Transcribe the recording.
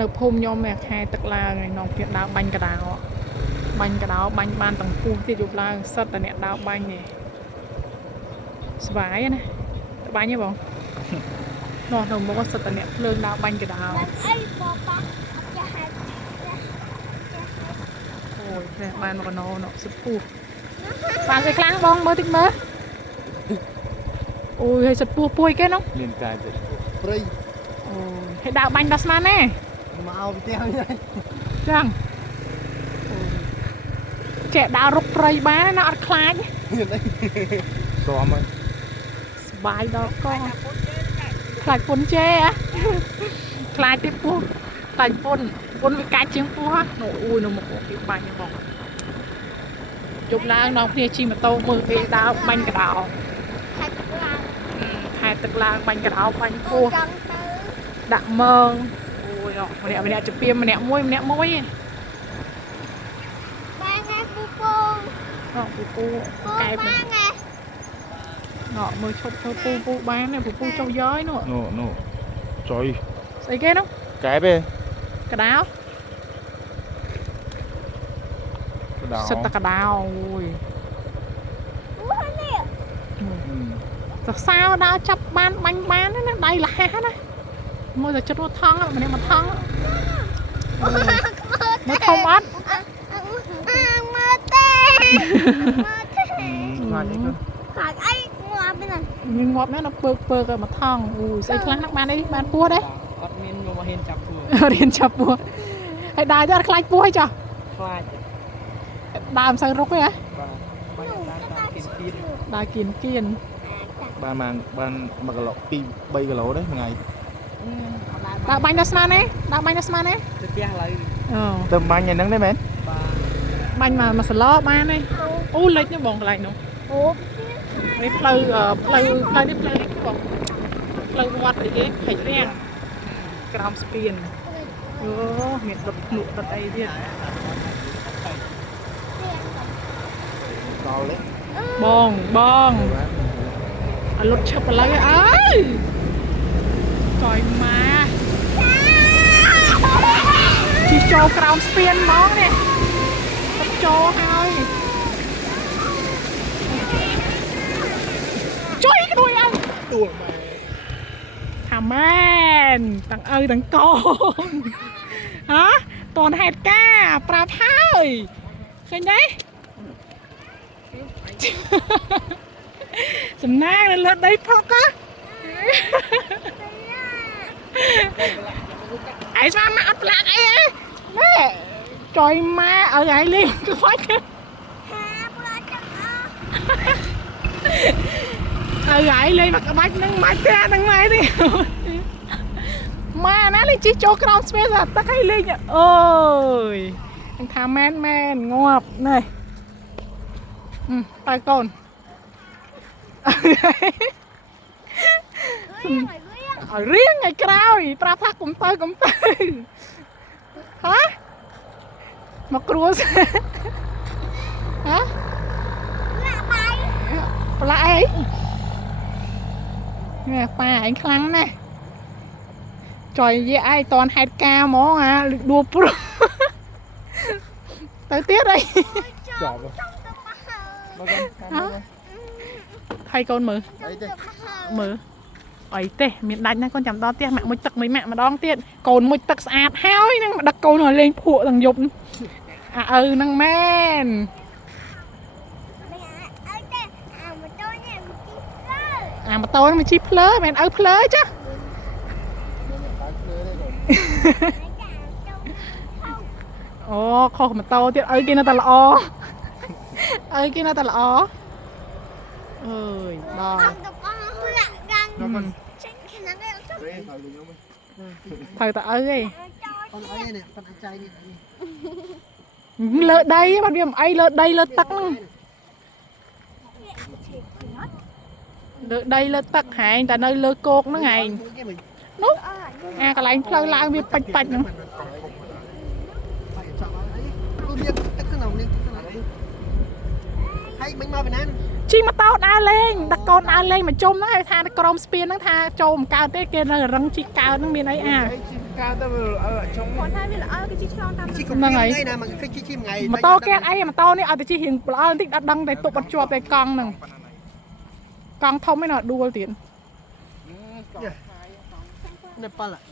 នៅភូមិខ្ញុំឯខែទឹកឡើងឯនងទៀតដើរបាញ់កដោបាញ់បានទាំងពុះទៀតយប់ឡើងសិតតែអ្នកដើរបាញ់នេះស្វាយណាបាញ់ទេបងនោះនៅមកសិតតែអ្នកភ្លើងដើរបាញ់កដោអីបបចាស់អូយនេះបានមកកណោនោះសិតពុះបានស្អីខ្លះបងមើលតិចមើលអូយឲ្យសិតពុះពួយគេនោះមានកាយទៅព្រៃអូយឲ្យដើរបាញ់ដល់ស្មានទេមកเอาផ្ទះហ្នឹងចឹងចេះដើររុកព្រៃបានណាអត់ខ្លាចមានអីស្មហើយសបាយដល់កខ្លាចពុនជេខ្លាចទីពោះខ្លាចពុនវាកាច់ជាងពោះនោះអូយនៅមកពីបាញ់បងយប់ឡើងនងគ្នាជិះម៉ូតូមើលគេដើរបាញ់កដោខែទឹកឡើងបាញ់កដោបាញ់ពោះដាក់មើងអូយម្នាក់ជពាមម្នាក់មួយឯងបាយថ្ងៃពូពូកែបមើលឈប់ធ្វើពូបានទេពូចុះย้อยនោះចុយស្អីគេនោះកែបទេកដោសិតតែកដោអូយសរសើរដើរចាប់បានបាញ់បានណាដៃលះណាមើលតែចិត្តរត់ថងម្នាក់មកថងមើលធំអត់មើលទេខ្លាចអីទៅខ្លាចអីងាប់ហ្នឹងងាប់ណាស់ពើក៏មកថងអូយស្អីខ្លះណាស់បានអីបានពោះទេអត់មានមកហ៊ានចាប់ពោះហើយដើរទៅអត់ខ្លាចពោះអីចុះខ្លាចដើរមិនសូវរុកទេហ៎បាទដើរគៀនបាន1គីឡូ2-3គីឡូទេមួយថ្ងៃដើរបាញ់ដល់ស្មានទេដើរបាញ់ដល់ស្មានទេទៅផ្ទះឥឡូវទៅបាញ់ឯហ្នឹងទេមែនបាញ់មកសឡោបានទេអូលេចនេះបងកន្លែងនោះអូនេះផ្លូវនេះផ្លូវបងផ្លូវវត្តអីគេហិចរាំងក្រោមស្ពានអូមានដុតភ្នក់ដុតអីទៀតដល់ទេបងអលុតឈឹបឥឡូវអើយកយមកជិះចូលក្រោមស្ពានហ្មងនេះចូលហើយជួយក្ដួយអើទួលម៉ែថាមែនទាំងឪទាំងកូនហ៎តនហេតុការប្រាប់ហើយឃើញទេសំណាងលើដីផុកអីស្មានមកអត់ផ្លាក់អីណែចុយម៉ែឲ្យឯងលេងខ្វាច់ឲ្យឯងលេងមកក្បាច់នឹងមកផ្ទះនឹងម៉ែទេម៉ែណាលេងជិះចូលក្រោមស្ពានស្អាតទឹកឲ្យលេងអូយនឹងថាមែនងាប់នេះតើកូនឲ្យរៀងឲ្យក្រោយប្រាប់ថាកុំទៅហ៎មកគ្រួសារហ៎ប្លាក់អីនេះប៉ាឯងខ្លាំងណាស់ចុយយាយឯងតនហេតុការហ្មងអាដួលព្រោះទៅទៀតអីចប់ថៃកូនមើលអីទេមានដាច់ណាកូនចាំដល់ផ្ទះម៉ាក់មុជទឹកមួយម៉ាក់ម្ដងទៀតកូនមុជទឹកស្អាតហើយនឹងដឹកកូនឲ្យលេងភក់ទាំងយប់អាឪហ្នឹងមែនម៉ូតូនេះមកជិះភ្លើមែនឪភ្លើចាអូខុសម៉ូតូទៀតឪគេនៅតែល្អអើយដល់ត្រូវតែឪឯងអត់អីនេះប៉ុន្តែចៃនេះលើដីបាត់វាមិនអីលើដីលើទឹកហ្នឹងលើដីលើទឹកហែងតែនៅលើគោកហ្នឹងឯងនោះអាកន្លែងផ្លូវឡើងវាបាច់ហ្នឹងហើយមិញមកពីណាជិះម៉ូតូដើរលេងដឹកកូនដើរលេងមកជុំហ្នឹងឲ្យថាក្រុមស្ពានហ្នឹងថាចូលមិនកើតទេគេនៅរឹងជិះកើតហ្នឹងមានអីអា cao ta trong គាត់ថាវាល្អគេជីឆ្លងតាម ជីកុំថ្ងៃណាមកគេជីថ្ងៃ ម៉ូតូកែតអីម៉ូតូនេះអត់ទៅជិះរៀងល្អបន្តិចអត់ដឹងតែទុកអត់ជាប់តែកង់ហ្នឹងកង់ធំឯណាដួលទៀត នេះប៉ាល់